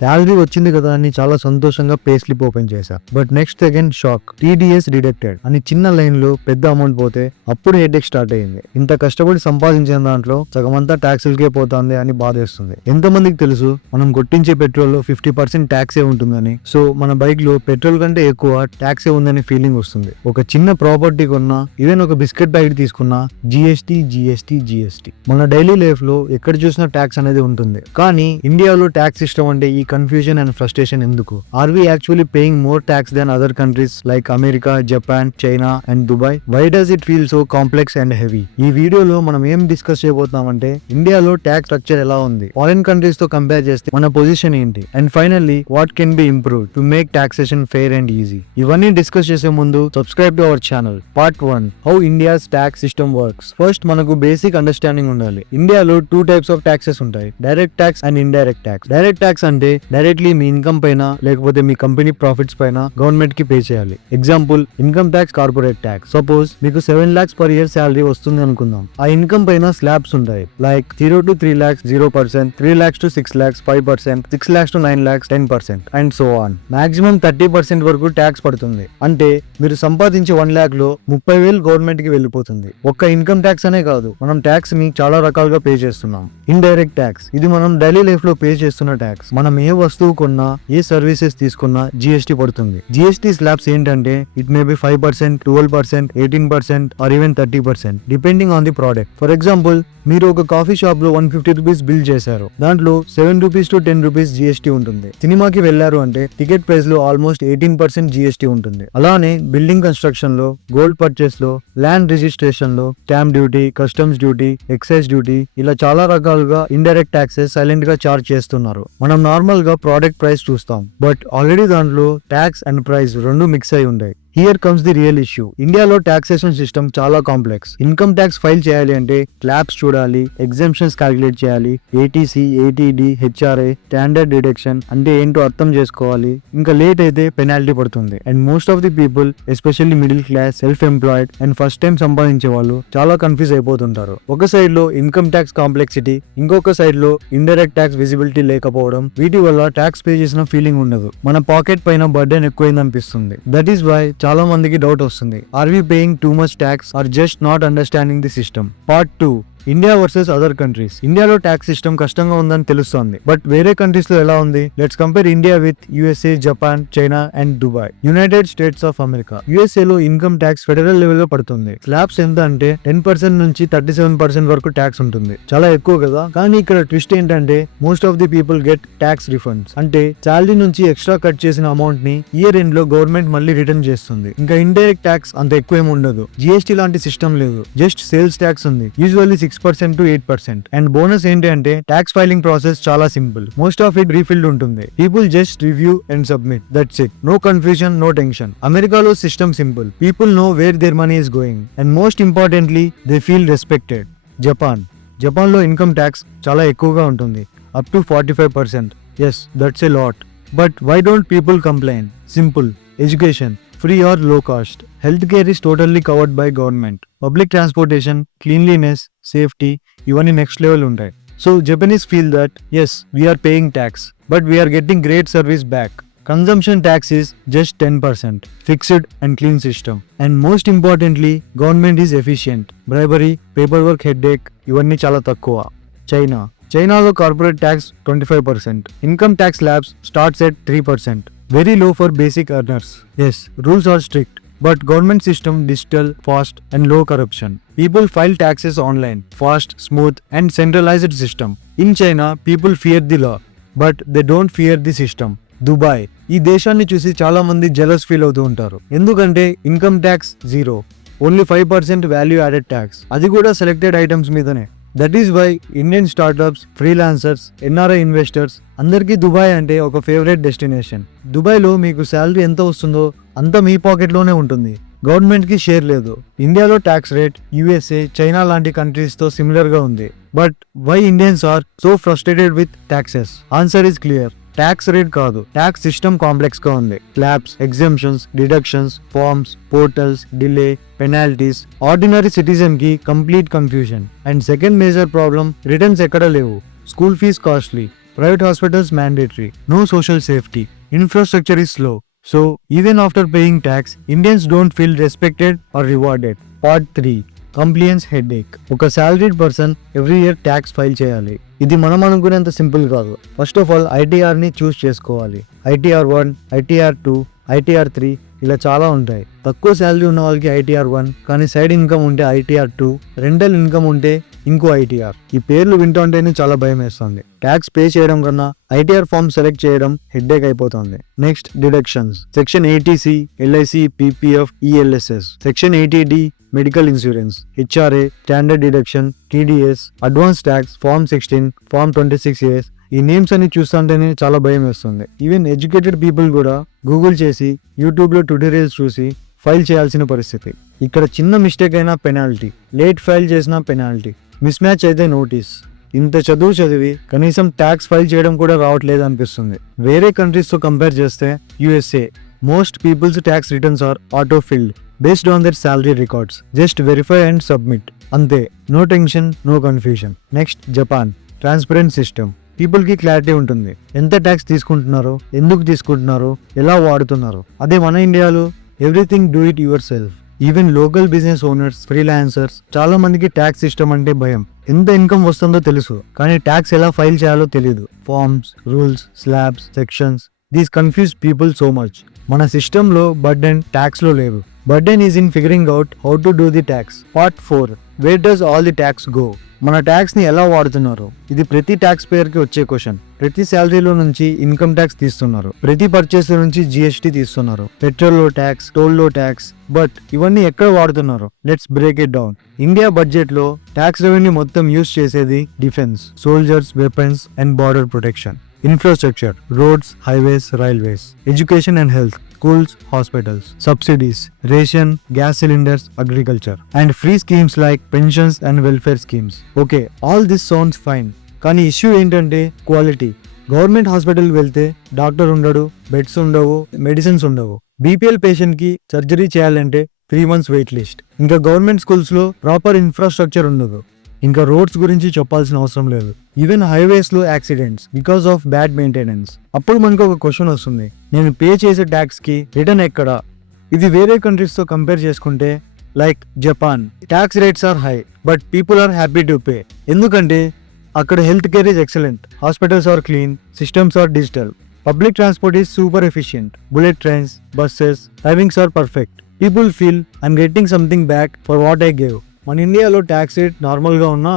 Salary వచ్చింది కదా అని చాలా సంతోషంగా పే స్లిప్ ఓపెన్ చేశా. But next again shock, TDS deducted అని చిన్న లైన్ లో పెద్ద అమౌంట్ పోతే అప్పుడు హెడేక్ స్టార్ట్ అయ్యింది. ఇంత కష్టపడి సంపాదించిన దాంట్లో సగమంతా ట్యాక్సులకే పోతుంది అని బాధేస్తుంది. ఎంతమందికి తెలుసు మనం కొట్టించే పెట్రోల్ లో 50% ట్యాక్సే ఉంటుందని. సో మన బైక్ లో పెట్రోల్ కంటే ఎక్కువ ట్యాక్సే ఉందని ఫీలింగ్ వస్తుంది. ఒక చిన్న ప్రాపర్టీ కొన్నా, ఈవెన్ ఒక బిస్కెట్ ప్యాకెట్ తీసుకున్నా జిఎస్టీ జిఎస్టీ జిఎస్టీ. మన డైలీ లైఫ్ లో ఎక్కడ చూసినా ట్యాక్స్ అనేది ఉంటుంది. కానీ ఇండియాలో ట్యాక్స్ సిస్టమ్ అంటే ఈ కన్ఫ్యూజన్ అండ్ ఫ్రస్ట్రేషన్ ఎందుకు? Are we actually paying more tax than other countries like America, Japan, China and Dubai? Why does it feel so complex and heavy? ఈ వీడియోలో మనం ఏం డిస్కస్ చేయబోతున్నామంటే ఇండియాలో ట్యాక్స్ స్ట్రక్చర్ ఎలా ఉంది, ఫారిన్ కంట్రీస్ తో compare చేస్తే మన పొజిషన్ ఏంటి, and finally what can be improve to make taxation fair and easy. ఇవన్నీ డిస్కస్ చేసే ముందు subscribe to our channel. Part 1, how India's tax system works. First మనకు బేసిక్ అండర్స్టాండింగ్ ఉండాలి. ఇండియాలో 2 టైప్స్ ఆఫ్ ట్యాక్సెస్ ఉంటాయి, direct tax and indirect tax. Direct tax అంటే directly మీ income పైన లేకపోతే మీ కంపెనీ ప్రాఫిట్స్ పైన గవర్నమెంట్ కి పే చేయాలి. Example, income tax, corporate tax. Suppose మీకు 7 lakhs per year శాలరీ వస్తుంది అనుకుందాం. ఆ ఇన్కమ్ పైన స్లాబ్స్ ఉంటాయి, like 0 to 3 lakhs 0%, 3 lakhs to 6 lakhs 5%, 6 lakhs to 9 lakhs 10%, and so on. Maximum 30% వరకు ట్యాక్స్ పడుతుంది. అంటే మీరు సంపాదించే 1 lakh లో 30,000 గవర్నమెంట్ కి వెళ్ళిపోతుంది. ఒక్క ఇన్కమ్ ట్యాక్స్ అనే కాదు, మనం ట్యాక్స్ ని చాలా రకాలుగా పే చేస్తున్నాం. ఇండైరెక్ట్ ట్యాక్స్, ఇది మనం డైలీ లైఫ్ లో పే చేస్తున్న ట్యాక్స్. మనం ఏ వస్తువు కొన్నా, ఏ సర్వీసెస్ తీసుకున్నా జిఎస్టీ పడుతుంది. జిఎస్టీ స్లాబ్స్ ఏంటంటే it may be 5%, 12%, 18% or even 30% depending on the product. For example, మీరు ఒక కాఫీ షాప్ లో 150 రూపీస్ బిల్ చేశారు, దాంట్లో 7 rupees to 10 rupees జిఎస్టీ ఉంటుంది. సినిమాకి వెళ్లారు అంటే టికెట్ ప్రైస్ లో ఆల్మోస్ట్ 18% జిఎస్టీ ఉంటుంది. అలానే బిల్డింగ్ కన్స్ట్రక్షన్ లో, గోల్డ్ పర్చేస్ లో, ల్యాండ్ రిజిస్ట్రేషన్ లో stamp duty, customs duty, excise duty, ఇలా చాలా రకాలుగా ఇండైరెక్ట్ ట్యాక్సెస్ సైలెంట్ గా చార్జ్ చేస్తున్నారు. మనం నార్మల్ గా ప్రోడక్ట్ ప్రైస్ చూస్తాం, బట్ ఆల్రెడీ దాంట్లో ట్యాక్స్ అండ్ ప్రైస్ రెండు మిక్స్ అయి ఉంటాయి. Here comes the real issue. ఇండియాలో టాక్సేషన్ సిస్టమ్ చాలా కాంప్లెక్స్. ఇన్కమ్ ట్యాక్స్ ఫైల్ చేయాలి అంటే స్లాబ్స్ చూడాలి, ఎగ్జామ్షన్స్ క్యాలిక్యులేట్ చేయాలి, ATC, ATD, HRA, standard deduction అంటే ఏంటో అర్థం చేసుకోవాలి. ఇంకా లేట్ అయితే పెనాల్టీ పడుతుంది. And most of the people, especially middle class, self employed and first time సంపాదించే వాళ్ళు చాలా కన్ఫ్యూజ్ అయిపోతుంటారు. ఒక సైడ్ లో ఇన్కమ్ ట్యాక్స్ కాంప్లెక్సిటీ, ఇంకొక సైడ్ లో ఇండైరెక్ట్ ట్యాక్స్ విజిబిలిటీ లేకపోవడం. వీటి వల్ల ట్యాక్స్ పే చేసిన ఫీలింగ్ ఉండదు, మన పాకెట్ పైన బర్డెన్ ఎక్కువైంది అనిపిస్తుంది. దట్ ఈస్ వై చాలా మందికి డౌట్ వస్తుంది, are we paying too much tax or just not understanding the system? Part 2, India versus other countries. ఇండియాలో ట్యాక్స్ సిస్టమ్ కష్టంగా ఉందని తెలుస్తోంది, బట్ వేరే కంట్రీస్ లో ఎలా ఉంది? Let's compare India with USA, Japan, China and Dubai, United States of America. USA లో income tax federal level లో పడుతుంది. స్లాబ్స్ ఎంత అంటే 10% నుంచి 37% వరకు ట్యాక్స్ ఉంటుంది. చాలా ఎక్కువ కదా. కానీ ఇక్కడ ట్విస్ట్ ఏంటంటే most of the people get tax refunds. అంటే శాలరీ నుంచి ఎక్స్ట్రా కట్ చేసిన అమౌంట్ ని ఇయర్ ఎండ్ లో గవర్నమెంట్ మళ్ళీ రిటర్న్ చేస్తుంది. ఇంకా ఇండైరెక్ట్ ట్యాక్స్ అంత ఎక్కువ ఏమి ఉండదు. జిఎస్టీ లాంటి సిస్టమ్ లేదు, జస్ట్ సేల్స్ ట్యాక్స్ ఉంది, యూజువల్లీ 6% to 8%. అండ్ బోనస్ ఏంటి అంటే ట్యాక్స్ ఫైలింగ్ ప్రాసెస్ చాలా simple. Most of it refilled ఉంటుంది. People just review and submit, that's it. No confusion, no tension. అమెరికాలో system simple, people know where their money is going and most importantly they feel respected. Japan లో income tax చాలా ఎక్కువగా ఉంటుంది, up to 45%. Yes, that's a lot. But why don't people complain? Simple, education free or low cost. Healthcare is totally covered by government. Public transportation, cleanliness, safety, ఇవన్నీ next level ఉంటాయి. So Japanese feel that yes, we are paying tax, but we are getting great service back. Consumption tax is just 10%, fixed and clean system. And most importantly, government is efficient. Bribery, paperwork headache, ఇవన్నీ చాలా తక్కువ. చైనాలో corporate tax 25%. Income tax slabs starts at 3%. Very low for basic earners. Yes, rules are strict, but government system digital, fast and low corruption. People file taxes online, fast, smooth and centralized system. In China, people fear the law, but they don't fear the system. Dubai, ఈ దేశాన్ని చూసి చాలా మంది jealous feel అవుతూ ఉంటారు. ఎందుకంటే income tax 0, only 5% value added tax, అది కూడా సెలెక్టెడ్ ఐటమ్స్ మీదనే. That is why Indian startups, freelancers, NRI investors అందరికీ దుబాయ్ అంటే ఒక ఫేవరెట్ డెస్టినేషన్. దుబాయ్లో మీకు శాలరీ ఎంత వస్తుందో అంత మీ పాకెట్లోనే ఉంటుంది, గవర్నమెంట్ కి షేర్ లేదు. ఇండియాలో ట్యాక్స్ రేట్ యుఎస్ఏ, చైనా లాంటి కంట్రీస్ తో సిమిలర్ గా ఉంది. But why Indians are so frustrated with taxes? Answer is clear. Tax rate కాదు, ట్యాక్స్ సిస్టమ్ కాంప్లెక్స్ గా ఉంది. Slabs, exemptions, deductions, forms, portals, delay, penalties, ordinary citizen కి complete confusion. And second major problem, returns ఎక్కడ లేవు. School fees costly, Private hospitals mandatory. No social safety. Infrastructure is slow. So, even after paying tax, Indians don't feel respected or rewarded. Part 3. Compliance headache. ఒక salaried person every year tax file చేయాలి. ఇది మనం అనుకునేంత simple కాదు. First of all ITR ని choose చేసుకోవాలి. ITR 1, ITR 2, ITR 3 ఇలా చాలా ఉంటాయి. తక్కువ శాలరీ ఉన్న వాళ్ళకి ఐటీఆర్ 1, కానీ సైడ్ ఇన్కమ్ ఉంటే ఐటీఆర్ 2, రెంటల్ ఇన్కమ్ ఉంటే ఇంకో ఐటీఆర్. ఈ పేర్లు వింటుంటేనే చాలా భయం వేస్తుంది. ట్యాక్స్ పే చేయడం కన్నా ఐటీఆర్ ఫామ్ సెలెక్ట్ చేయడం హెడ్ఏక్ అయిపోతుంది. Next deductions. Section 80C LIC, PPF, ELSS. Section 80D medical insurance, HRA, standard deduction, TDS, advance tax, form 16, form 26A. ఈ నేమ్స్ అన్ని చూస్తుంటేనే చాలా భయం వేస్తుంది. ఈవెన్ ఎడ్యుకేటెడ్ పీపుల్ కూడా గూగుల్ చేసి యూట్యూబ్లో ట్యూటోరియల్స్ చూసి ఫైల్ చేయాల్సిన పరిస్థితి. ఇక్కడ చిన్న మిస్టేక్ అయినా పెనాల్టీ, లేట్ ఫైల్ చేసినా పెనాల్టీ, మిస్ మ్యాచ్ అయితే నోటీస్. ఇంత చదువు చదివి కనీసం ట్యాక్స్ ఫైల్ చేయడం కూడా రావట్లేదు అనిపిస్తుంది. వేరే కంట్రీస్తో కంపేర్ చేస్తే USA most peoples tax returns are auto filled based on their salary records. Just verify and submit. అంతే. No tension, no confusion. Next Japan. Transparent system. People కి క్లారిటీ ఉంటుంది. ఎంత ట్యాక్స్ తీసుకుంటున్నారో, ఎందుకు తీసుకుంటున్నారో, ఎలా వాడుతున్నారో. అదే మన ఇండియాలో everything do it your self. Even local business owners, freelancers చాలా మందికి ట్యాక్స్ సిస్టమ్ అంటే భయం. ఎంత ఇన్కమ్ వస్తుందో తెలుసు, కానీ ట్యాక్స్ ఎలా ఫైల్ చేయాలో తెలియదు. Forms, rules, slabs, sections, these confuse people so much. మన సిస్టంలో బర్డెన్ ట్యాక్స్ లో లేవు. Burden is in figuring out how to do the tax. Part 4. Where does all the tax go? మన ట్యాక్స్ ని ఎలా వాడుతున్నారు? ఇది ప్రతి ట్యాక్స్ పేయర్ కి వచ్చే క్వశ్చన్. ప్రతి శాలరీలో నుంచి ఇన్కమ్ ట్యాక్స్ తీస్తున్నారు. ప్రతి పర్చేస్ నుంచి జిఎస్టీ తీస్తున్నారు. పెట్రోల్ లో ట్యాక్స్, టోల్ లో ట్యాక్స్. బట్ ఇవన్నీ ఎక్కడ వాడుతున్నారు? Let's break it down. India budget లో ట్యాక్స్ రెవెన్యూ మొత్తం యూజ్ చేసేది defence, soldiers, weapons and border protection. Infrastructure, roads, highways, railways. Education and health, schools, hospitals. Subsidies, ration, gas cylinders, agriculture. And free schemes like pensions and welfare schemes. Okay, all this sounds fine. కానీ issue ఏంటంటే quality. Government hospital వెళ్తే doctor ఉండడు, beds ఉండవు, medicines ఉండవు. BPL patient కి surgery చేయాలంటే 3 months wait list. ఇంకా government schools లో ప్రాపర్ ఇన్ఫ్రాస్ట్రక్చర్ ఉండదు. ఇంకా రోడ్స్ గురించి చెప్పాల్సిన అవసరం లేదు. ఈవెన్ హైవేస్ లో accidents because of bad maintenance. అప్పుడు మనకు ఒక క్వశ్చన్ వస్తుంది, నేను పే చేసే ట్యాక్స్ కి రిటర్న్ ఎక్కడ? ఇది వేరే కంట్రీస్ తో కంపేర్ చేసుకుంటే like Japan, tax rates are high but people are happy to pay. ఎందుకంటే అక్కడ health care is excellent, hospitals are clean, systems are digital, public transport is super efficient, bullet trains, buses, timings are perfect. People feel I'm getting something back for what I gave. మన ఇండియాలో tax rate normal గా ఉన్నా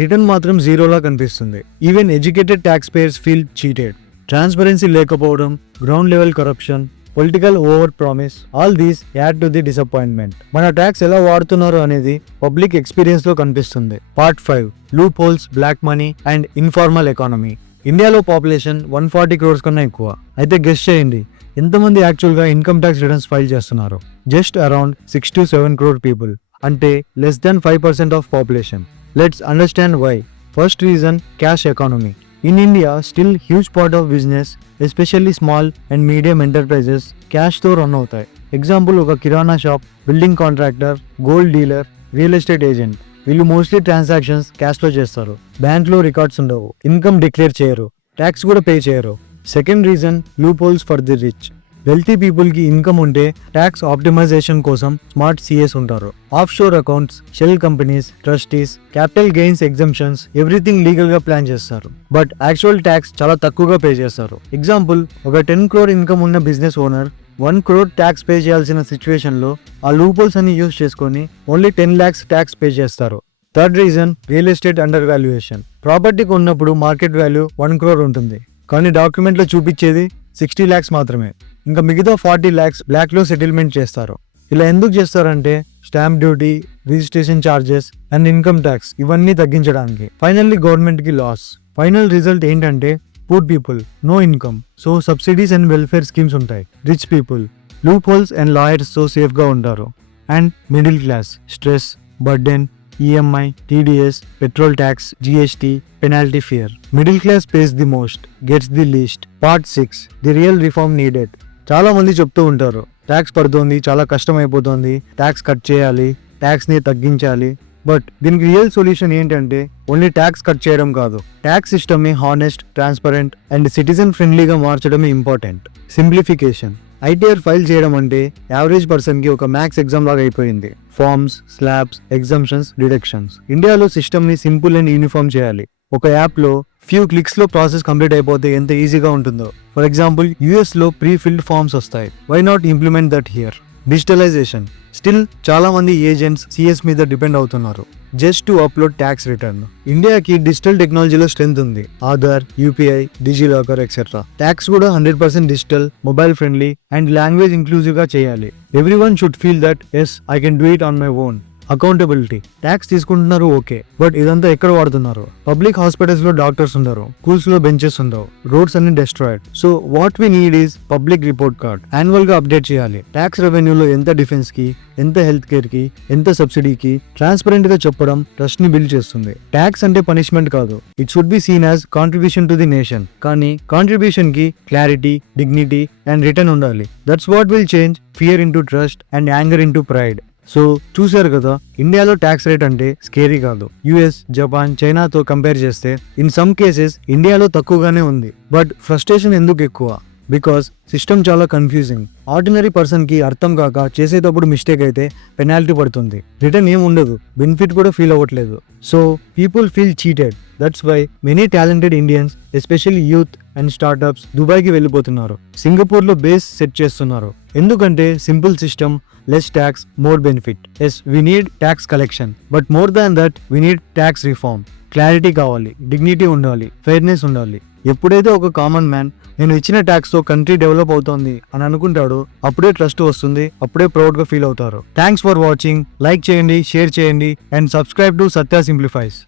return మాత్రం జీరోలా కనిపిస్తుంది. Even educated tax payers feel cheated. Transparency లేకపోవడం, ground level corruption, political over promise, all these add to the disappointment. మన tax ఎలా వాడుతున్నారు అనేది పబ్లిక్ ఎక్స్పీరియన్స్ లో కనిపిస్తుంది. Part 5. Loopholes, black money and informal economy. ఇండియాలో పాపులేషన్ 140 crores కన్నా ఎక్కువ. అయితే గెస్ చేయండి, ఎంతమంది యాక్చువల్ గా ఇన్కమ్ ట్యాక్స్ రిటర్న్స్ ఫైల్ చేస్తున్నారు? Just around 6 to 7 crore people. అంటే less than 5% of population. Let's understand why. First reason, cash economy. In India, still huge part of business, especially small and medium enterprises, cash తో run అవుతాయి. Example, ఒక kirana shop, building contractor, gold dealer, real estate agent. వీళ్ళు mostly transactions cash లో చేస్తారు. Bank లో records ఉండవు, income declare చేయరు, tax కూడా పే చేయరు. Second reason, loopholes for the rich. Wealthy people కి ఇన్కమ్ ఉంటే ట్యాక్స్ ఆప్టిమైజేషన్ కోసం స్మార్ట్ సిఎస్ ఉంటారు. Offshore accounts, shell companies, trustees, capital gains exemptions, everything legal గా ప్లాన్ చేస్తారు. బట్ యాక్చువల్ ట్యాక్స్ చాలా తక్కువగా పే చేస్తారు. ఎగ్జాంపుల్, ఒక 10 crore ఇన్కమ్ ఉన్న business owner 1 crore tax pay చేయాల్సిన సిచ్యువేషన్ లో ఆ లూపోల్స్ అన్ని యూజ్ చేసుకుని ఓన్లీ 10 lakhs ట్యాక్స్ పే చేస్తారు. Third reason, real estate under valuation. ప్రాపర్టీకి ఉన్నప్పుడు మార్కెట్ వాల్యూ 1 crore ఉంటుంది, కానీ డాక్యుమెంట్ లో చూపించేది 60 lakhs మాత్రమే. ఇంకా మిగతా 40 lakhs బ్లాక్ లో సెటిల్మెంట్ చేస్తారు. ఇలా ఎందుకు చేస్తారంటే stamp duty, registration charges and income tax ఇవన్నీ తగ్గించడానికి. ఫైనల్లీ గవర్నమెంట్ కి లాస్. ఫైనల్ రిజల్ట్ ఏంటంటే poor people, no income, so subsidies and welfare schemes ఉంటాయి. Rich people, loopholes and lawyers తో సేఫ్ గా ఉంటారు. And middle class, stress, burden, EMI, TDS, petrol tax, GST, penalty fear. Middle class pays the most, gets the least. Part 6. The real reform needed. చాలా మంది చెప్తూ ఉంటారు, tax పడుతోంది, చాలా కష్టం అయిపోతుంది, ట్యాక్స్ కట్ చేయాలి, ట్యాక్స్ ని తగ్గించాలి. బట్ దీనికి రియల్ సొల్యూషన్ ఏంటంటే ఓన్లీ ట్యాక్స్ కట్ చేయడం కాదు, ట్యాక్స్ సిస్టమ్ ని హానెస్ట్, ట్రాన్స్పరెంట్ అండ్ సిటిజన్ ఫ్రెండ్లీగా మార్చడమే ఇంపార్టెంట్. సింప్లిఫికేషన్. ఐటీఆర్ ఫైల్ చేయడం అంటే యావరేజ్ పర్సన్ కి ఒక మ్యాథ్స్ ఎగ్జామ్ లాగా అయిపోయింది. Forms, slabs, exemptions, deductions. ఇండియాలో సిస్టమ్ ని సింపుల్ అండ్ యూనిఫామ్ చేయాలి. ఒక యాప్ లో ఫ్యూ క్లిక్స్ లో ప్రాసెస్ కంప్లీట్ అయిపోతే ఎంత ఈజీగా ఉంటుందో. ఫర్ ఎగ్జాంపుల్ యూఎస్ లో ప్రీ ఫిల్డ్ ఫార్మ్స్ వస్తాయి. Why not implement that here? Digitalization. Still చాలా మంది ఏజెంట్స్ సిఎస్ మీద డిపెండ్ అవుతున్నారు just to upload tax return. ఇండియాకి డిజిటల్ టెక్నాలజీలో స్ట్రెంత్ ఉంది. Aadhaar, UPI, DigiLocker etcetera. Tax కూడా 100% digital, mobile friendly and language inclusive గా చేయాలి. Everyone should feel that yes I can do it on my own. Accountability. Tax తీసుకుంటున్నారు okay, but ఇదంతా ఎక్కడ వాడుతున్నారు? పబ్లిక్ హాస్పిటల్స్ లో డాక్టర్స్ ఉండరు, స్కూల్స్ లో బెంచెస్ ఉండవు, రోడ్స్ అన్ని destroyed. So what we need is public report card. Annual గా అప్డేట్ చేయాలి. ట్యాక్స్ రెవెన్యూలో ఎంత డిఫెన్స్ కి, ఎంత హెల్త్ కేర్ కి, ఎంత సబ్సిడీకి ట్రాన్స్పరెంట్ గా చెప్పడం ట్రస్ట్ ని బిల్డ్ చేస్తుంది. ట్యాక్స్ అంటే పనిష్మెంట్ కాదు, it should be seen as contribution to the nation. కానీ కాంట్రిబ్యూషన్ కి క్లారిటీ, డిగ్నిటీ అండ్ రిటర్న్ ఉండాలి. That's what will change fear into trust and anger into pride. So చూసారు కదా, ఇండియాలో ట్యాక్స్ రేట్ అంటే స్కేరీ కాదు. యుఎస్, జపాన్, చైనాతో compare చేస్తే ఇన్ సమ్ కేసెస్ ఇండియాలో తక్కువగానే ఉంది. బట్ ఫ్రస్ట్రేషన్ ఎందుకు ఎక్కువ? బికాస్ సిస్టమ్ చాలా కన్ఫ్యూజింగ్. ఆర్డినరీ పర్సన్ కి అర్థం కాక చేసేటప్పుడు మిస్టేక్ అయితే పెనాల్టీ పడుతుంది, రిటర్న్ ఏం ఉండదు, బెనిఫిట్ కూడా ఫీల్ అవ్వట్లేదు. So people feel cheated. That's why many talented Indians, especially youth and startups దుబాయ్కి వెళ్ళిపోతున్నారు, సింగపూర్ లో బేస్ సెట్ చేస్తున్నారు. ఎందుకంటే simple system, less tax, more benefit. Yes, we need tax collection, but more than that, we need tax reform. Clarity కావాలి, dignity ఉండాలి, fairness ఉండాలి. ఎప్పుడైతే ఒక కామన్ మ్యాన్ నేను ఇచ్చిన ట్యాక్స్ తో కంట్రీ డెవలప్ అవుతోంది అని అనుకుంటాడో అప్పుడే ట్రస్ట్ వస్తుంది, అప్పుడే ప్రౌడ్ గా ఫీల్ అవుతారు. Thanks for watching. లైక్ చేయండి, షేర్ చేయండి and subscribe to Satya simplifies.